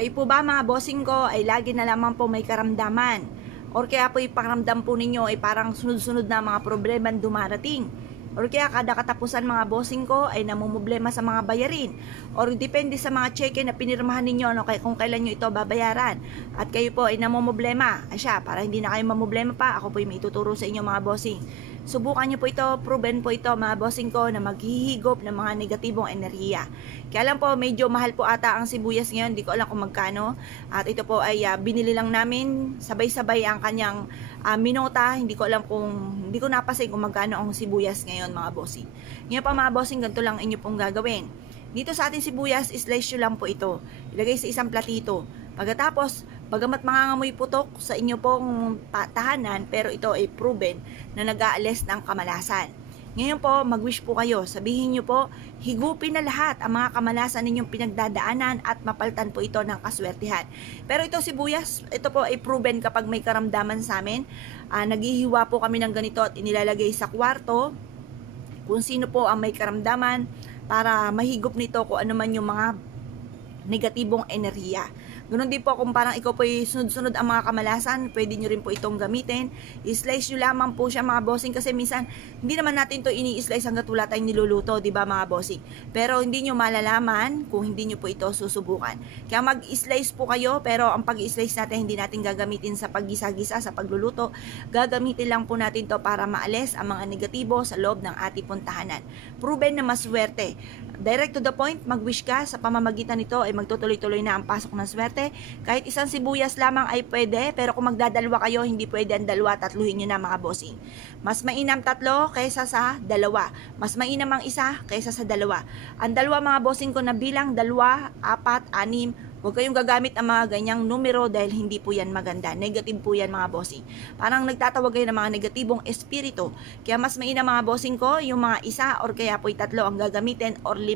Kayo po ba mga bossing ko ay lagi na lamang po may karamdaman? Or kaya po yung pakiramdam po ninyo ay parang sunod-sunod na mga problema dumarating? Or kaya kada katapusan mga bossing ko ay namumblema sa mga bayarin? Or depende sa mga cheque na pinirmahan ninyo kung kailan nyo ito babayaran? At kayo po ay namumblema? Asya, para hindi na kayo mamumblema pa, ako po yung may ituturo sa inyo mga bossing. Subukan nyo po ito, proven po ito mga bossing ko na maghihigop ng mga negatibong enerhiya. Kaya lang po, medyo mahal po ata ang sibuyas ngayon, hindi ko alam kung magkano. At ito po ay binili lang namin, sabay-sabay ang kanyang minota, hindi ko napasin kung magkano ang sibuyas ngayon mga bossing. Ngayon pa mga bossing, ganito lang inyo pong gagawin. Dito sa ating sibuyas, slice nyo lang po ito. Ilagay sa isang platito. Pagkatapos, bagamat mangangamoy putok sa inyo pong tahanan, pero ito ay proven na nag-aalis ng kamalasan. Ngayon po, mag-wish po kayo. Sabihin nyo po, higupin na lahat ang mga kamalasan ninyong pinagdadaanan at mapaltan po ito ng kaswertihan. Pero ito sibuyas, ito po ay proven kapag may karamdaman sa amin. Naghihiwa po kami ng ganito at inilalagay sa kwarto kung sino po ang may karamdaman para mahigop nito kung ano man yung mga negatibong enerhiya. Ganun din po kung parang ikaw po ay sunod-sunod ang mga kamalasan, pwede nyo rin po itong gamitin. I-slice nyo lamang po siya mga bossing kasi minsan hindi naman natin to ini-slice hanggat wala tayong niluluto, di ba mga bossing? Pero hindi nyo malalaman kung hindi nyo po ito susubukan. Kaya mag-slice po kayo, pero ang pag-slice natin hindi natin gagamitin sa paggisa-gisa, sa pagluluto. Gagamitin lang po natin to para maalis ang mga negatibo sa loob ng ating puntahanan. Proven na maswerte. Direct to the point, mag-wish ka, sa pamamagitan nito ay magtutuloy-tuloy na ang pasok ng swerte. Kahit isang sibuyas lamang ay pwede, pero kung magdadalwa kayo, hindi pwede ang dalawa, tatluhin nyo na mga bossing. Mas mainam tatlo kaysa sa dalawa. Mas mainam ang isa kaysa sa dalawa. Ang dalawa mga bossing ko na bilang, 2, 4, 6, huwag kayong gagamit ang mga ganyang numero dahil hindi po yan maganda. Negative po yan mga bossing. Parang nagtatawag kayo ng mga negatibong espiritu. Kaya mas mainam mga bossing ko, yung mga isa or kaya po 3 ang gagamitin or 5.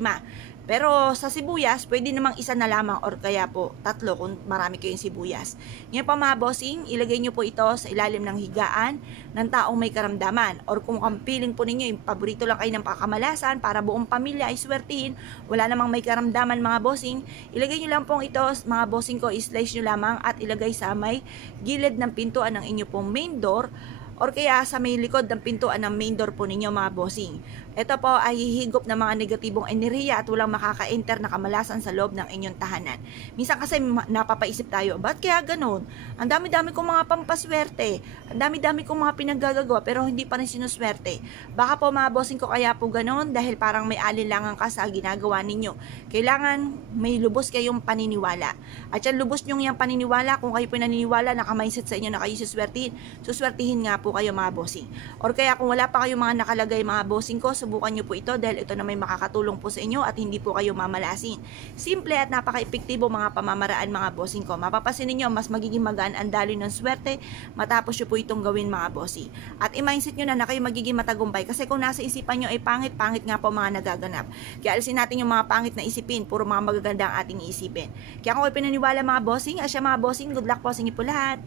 Pero sa sibuyas, pwede namang isa na lamang or kaya po 3 kung marami kayong sibuyas. Ngayon pa mga bossing, ilagay nyo po ito sa ilalim ng higaan ng taong may karamdaman. Or kung ang feeling po ninyo, yung paborito lang kayo ng pakamalasan para buong pamilya ay swertihin, wala namang may karamdaman mga bossing, ilagay nyo lang pong ito mga bossing ko, slice nyo lamang at ilagay sa may gilid ng pintuan ng inyo pong main door or kaya sa may likod ng pintuan ng main door po ninyo mga bossing. Ito po ay hihigop ng mga negatibong enerhiya at walang makaka-enter na kamalasan sa loob ng inyong tahanan. Minsan kasi napapaisip tayo, ba't kaya ganun? Ang dami-dami kong mga pampaswerte, ang dami-dami kong mga pinaggagawa pero hindi pa rin sinuswerte. Baka po mga bossing ko kaya po ganun dahil parang may alinlangan ka sa ginagawa ninyo. Kailangan may lubos kayong paniniwala. At yan lubos nyo yung paniniwala, kung kayo po naniniwala, naka-mindset sa inyo na kayo suswertihin nga po kayo mga bossing. Or kaya kung wala pa kayong mga nakalagay mga bossing ko, subukan nyo po ito dahil ito na may makakatulong po sa inyo at hindi po kayo mamalasin. Simple at napaka-epektibo mga pamamaraan mga bossing ko. Mapapasin ninyo, mas magiging magaan ang daloy ng swerte matapos nyo po itong gawin mga bossing. At i-mindset nyo na kayo magiging matagumpay kasi kung nasa isipan nyo ay pangit nga po mga nagaganap. Kaya alisin natin yung mga pangit na isipin, puro mga magaganda ang ating isipin. Kaya kung kayo pinaniwala mga bossing, asya mga bossing, good luck po sa inyo po lahat.